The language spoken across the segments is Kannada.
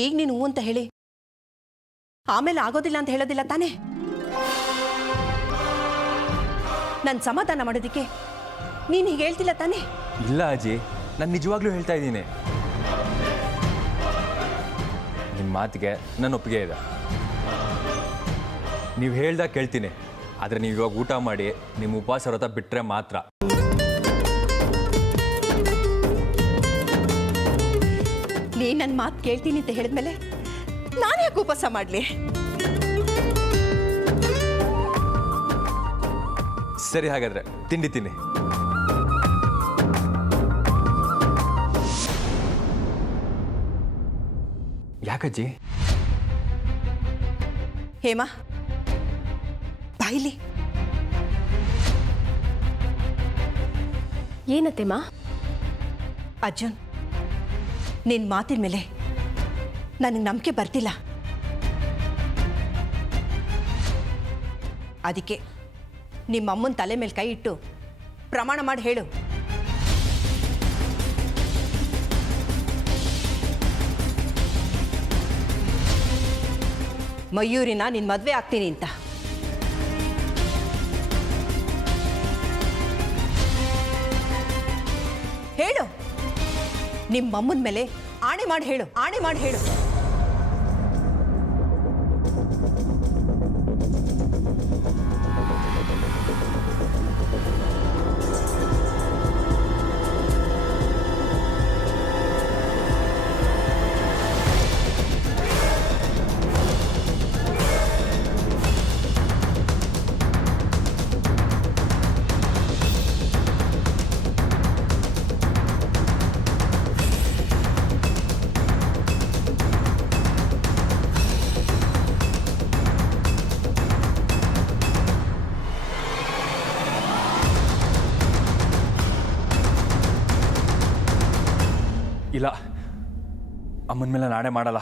ಈಗ ನೀನು ಹೂ ಅಂತ ಹೇಳಿ ಆಮೇಲೆ ಆಗೋದಿಲ್ಲ ಅಂತ ಹೇಳೋದಿಲ್ಲ ತಾನೇ? ನನ್ನ ಸಮಾಧಾನ ಮಾಡೋದಕ್ಕೆ ನೀನು ಹೀಗೆ ಹೇಳ್ತಿಲ್ಲ ತಾನೇ? ಇಲ್ಲ ಅಜ್ಜಿ, ನಾನು ನಿಜವಾಗ್ಲೂ ಹೇಳ್ತಾ ಇದ್ದೀನಿ. ನಿಮ್ಮ ಮಾತಿಗೆ ನನ್ನ ಒಪ್ಪಿಗೆ ಇದೆ. ನೀವು ಹೇಳ್ದಾಗ ಕೇಳ್ತೀನಿ. ಆದರೆ ನೀವು ಇವಾಗ ಊಟ ಮಾಡಿ ನಿಮ್ಮ ಉಪವಾಸ ವ್ರತ ಬಿಟ್ಟರೆ ಮಾತ್ರ. ನೀ ನನ್ನ ಮಾತು ಕೇಳ್ತೀನಿ ಅಂತ ಹೇಳಿದ್ಮೇಲೆ ನಾನು ಯಾಕೆ ಉಪವಾಸ ಮಾಡಲಿ? ಸರಿ, ಹಾಗಾದ್ರೆ ತಿಂಡಿ ತಿನ್ನಿ. ಯಾಕಜ್ಜಿ? ಹೇಮಾ, ಬಾಯಿಲಿ. ಏನತ್ತೆಮ್ಮ? ಅರ್ಜುನ್, ನಿನ್ನ ಮಾತಿನ ಮೇಲೆ ನನಗೆ ನಂಬಿಕೆ ಬರ್ತಿಲ್ಲ. ಅದಕ್ಕೆ ನಿಮ್ಮಮ್ಮನ ತಲೆ ಮೇಲೆ ಕೈ ಇಟ್ಟು ಪ್ರಮಾಣ ಮಾಡಿ ಹೇಳು. ಮಯೂರಿನ ನಿನ್ನ ಮದುವೆ ಆಗ್ತೀನಿ ಅಂತ. ಹೇಳು, ನಿಮ್ಮಮ್ಮನ ಮೇಲೆ ಆಣೆ ಮಾಡಿ ಹೇಳು, ಆಣೆ ಮಾಡಿ ಹೇಳು. ಇಲ್ಲ, ಅಮ್ಮನ ಮೇಲೆ ನಾಳೆ ಮಾಡಲ್ಲ.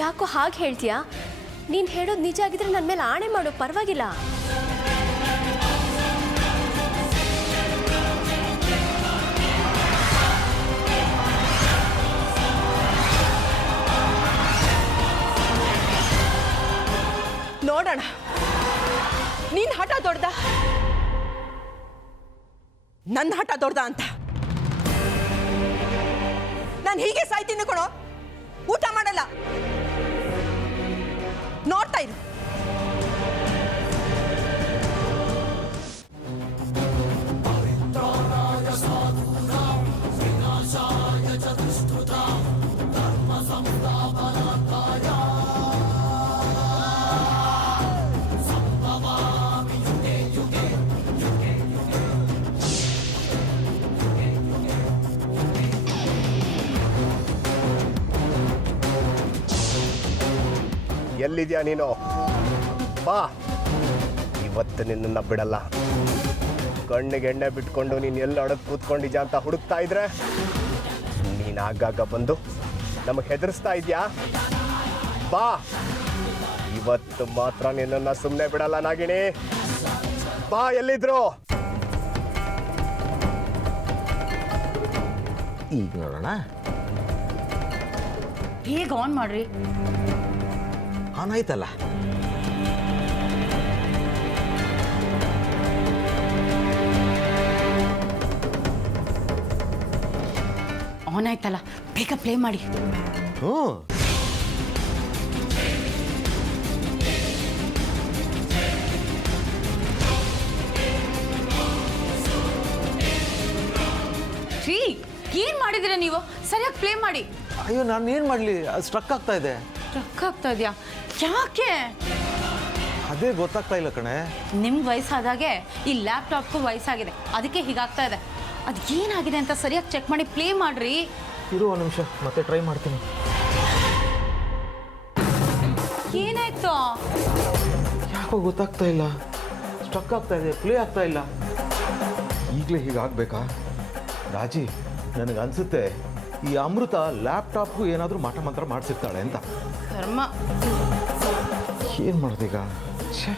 ಯಾಕೋ ಹಾಗೆ ಹೇಳ್ತೀಯಾ? ನೀನು ಹೇಳೋದು ನಿಜ ಆಗಿದ್ರೆ ನನ್ನ ಮೇಲೆ ಆಣೆ ಮಾಡು, ಪರವಾಗಿಲ್ಲ. ನೋಡೋಣ ನೀನ್ ಹಠ ದೊಡ್ಡ, ನನ್ನ ಹಠ ದೊಡ್ಡ ಅಂತ. ನಾನು ಹೀಗೆ ಸಾಯ್ತೀನಿ ಕಣೋ, ಊಟ ಮಾಡಲ್ಲ. ನೋಡ್ತಾ ಇರು. ಎಲ್ಲಿದ್ಯಾ ನೀನು? ಬಾ, ಇವತ್ತು ನಿನ್ನನ್ನು ಬಿಡಲ್ಲ. ಕಣ್ಣಿಗೆ ಎಣ್ಣೆ ಬಿಟ್ಕೊಂಡು ನೀನು ಎಲ್ಲ ಅಡಗ್ ಕೂತ್ಕೊಂಡಿದ್ಯಾ ಅಂತ ಹುಡುಕ್ತಾ ಇದ್ರೆ ನೀನು ಆಗಾಗ ಬಂದು ನಮಗೆ ಹೆದರಿಸ್ತಾ ಇದೆಯಾ? ಬಾ, ಇವತ್ತು ಮಾತ್ರ ನಿನ್ನನ್ನು ಸುಮ್ಮನೆ ಬಿಡಲ್ಲ ನಾಗಿಣಿ. ಬಾ, ಎಲ್ಲಿದ್ರು? ಈಗ ನೋಡೋಣ. ಬೇಗ ಆನ್ ಮಾಡ್ರಿ. ಆನ್ ಆಯ್ತಲ್ಲ. ಆನ್ ಆಯ್ತಲ್ಲ, ಬೇಗ ಪ್ಲೇ ಮಾಡಿ. ಹ್ಞೂ, ರೀ, ಏನ್ ಮಾಡಿದಿರ ನೀವು? ಸರಿಯಾಗಿ ಪ್ಲೇ ಮಾಡಿ. ಅಯ್ಯೋ, ನಾನು ಏನು ಮಾಡಲಿ, ಅದು ಸ್ಟ್ರಕ್ ಆಗ್ತಾ ಇದೆ. ಸ್ಟ್ರಕ್ ಆಗ್ತಾ ಇದೆಯಾ? ಯಾಕೆ? ಅದೇ ಗೊತ್ತಾಗ್ತಾ ಇಲ್ಲ ಕಣೆ. ನಿಮ್ಗೆ ವಯಸ್ಸಾದಾಗೆ ಈ ಲ್ಯಾಪ್ಟಾಪ್ಗೂ ವಯಸ್ಸಾಗಿದೆ, ಅದಕ್ಕೆ ಹೀಗಾಗ್ತಾ ಇದೆ. ಅದು ಏನಾಗಿದೆ ಅಂತ ಸರಿಯಾಗಿ ಚೆಕ್ ಮಾಡಿ ಪ್ಲೇ ಮಾಡ್ರಿ. ಇರು ಒಂದು ನಿಮಿಷ, ಮತ್ತೆ ಟ್ರೈ ಮಾಡ್ತೀನಿ. ಏನಾಯ್ತು? ಯಾಕೋ ಗೊತ್ತಾಗ್ತಾ ಇಲ್ಲ, ಸ್ಟ್ರಕ್ ಆಗ್ತಾ ಇದೆ, ಪ್ಲೇ ಆಗ್ತಾ ಇಲ್ಲ. ಈಗಲೇ ಹೀಗಾಗಬೇಕಾ? ರಾಜಿ, ನನಗನ್ಸುತ್ತೆ ಈ ಅಮೃತ ಲ್ಯಾಪ್ಟಾಪ್ಗೂ ಏನಾದರೂ ಮಾಟ ಮಂತ್ರ ಮಾಡಿಸಿರ್ತಾಳೆ ಅಂತ. ಕರ್ಮ. ಏನು ಮಾಡೋದೀಗ? ಛೇ.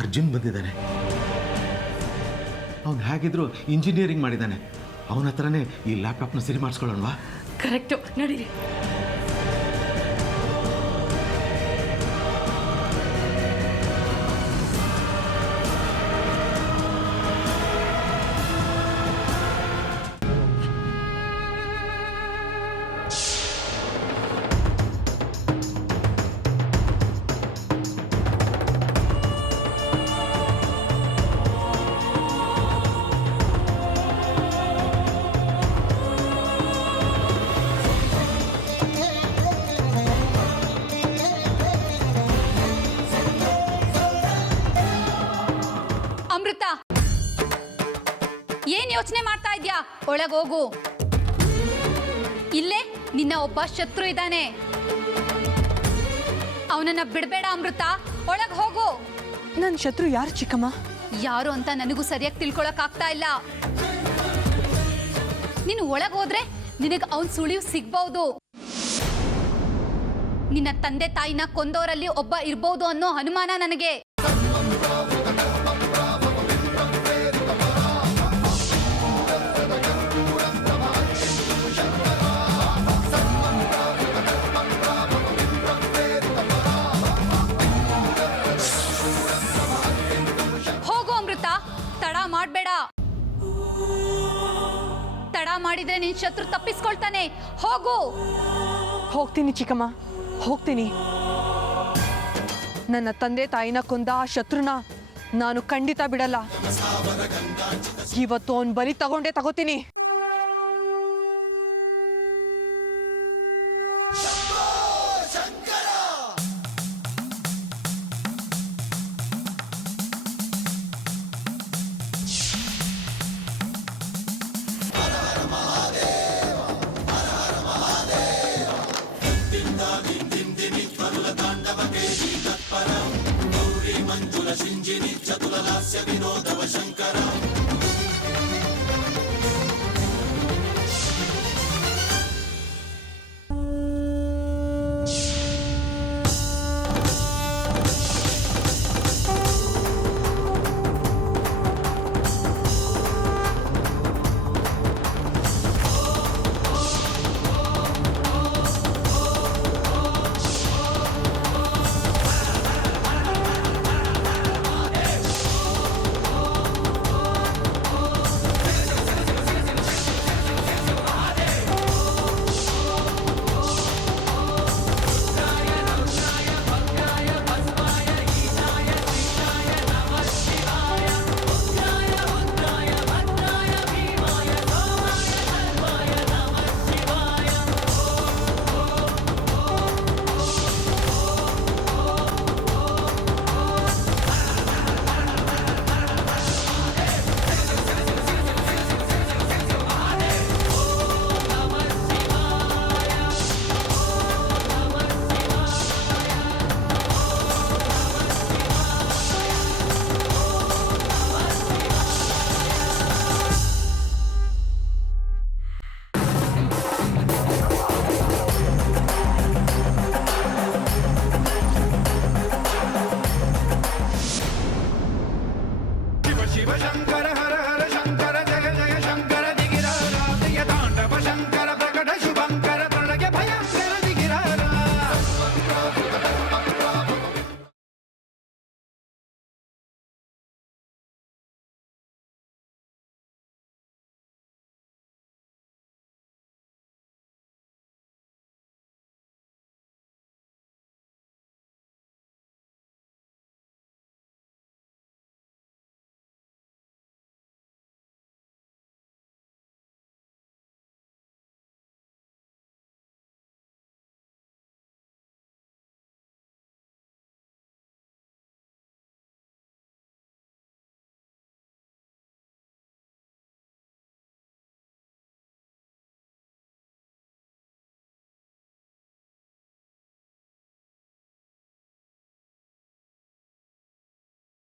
ಅರ್ಜುನ್ ಬಂದಿದ್ದಾನೆ. ಅವನು ಹೇಗಿದ್ರು ಇಂಜಿನಿಯರಿಂಗ್ ಮಾಡಿದ್ದಾನೆ. ಅವನ ಹತ್ರನೇ ಈ ಲ್ಯಾಪ್ಟಾಪ್ನ ಸರಿ ಮಾಡಿಸ್ಕೊಳ್ಳೋಣವಾ? ಕರೆಕ್ಟು, ನಡೀರಿ. ಅಮೃತ, ಏನ್ ಯೋಚನೆ ಮಾಡ್ತಾ ಇದ್ಯಾ? ಒಳಗೋಗು. ಇಲ್ಲೇ ನಿನ್ನ ಒಬ್ಬ ಶತ್ರು ಇದ್ದಾನೆ, ಅವನನ್ನ ಬಿಡಬೇಡ. ಅಮೃತ, ಒಳಗ್ ಹೋಗು. ನನ್ನ ಶತ್ರು ಯಾರು ಚಿಕ್ಕಮ್ಮ? ಯಾರು ಅಂತ ನನಗೂ ಸರಿಯಾಗಿ ತಿಳ್ಕೊಳಕ್ ಆಗ್ತಾ ಇಲ್ಲ. ನೀನು ಒಳಗ್ ಹೋದ್ರೆ ನಿನಗೆ ಅವನ್ ಸುಳಿವು ಸಿಗ್ಬಹುದು. ನಿನ್ನ ತಂದೆ ತಾಯಿನ ಕೊಂದವರಲ್ಲಿ ಒಬ್ಬ ಇರ್ಬೋದು ಅನ್ನೋ ಅನುಮಾನ ನನಗೆ. ಹೋಗು ಅಮೃತ, ತಡ ಮಾಡ್ಬೇಡ. ತಡ ಮಾಡಿದ್ರೆ ನಿನ್ ಶತ್ರು ತಪ್ಪಿಸ್ಕೊಳ್ತಾನೆ. ಹೋಗು. ಹೋಗ್ತೀನಿ ಚಿಕ್ಕಮ್ಮ, ಹೋಗ್ತೀನಿ. ನನ್ನ ತಂದೆ ತಾಯಿನ ಕೊಂದ ಆ ಶತ್ರುನ ನಾನು ಖಂಡಿತ ಬಿಡಲ್ಲ. ಇವತ್ತು ಅವನ್ ಬಲಿ ತಗೊಂಡೇ ತಗೋತೀನಿ.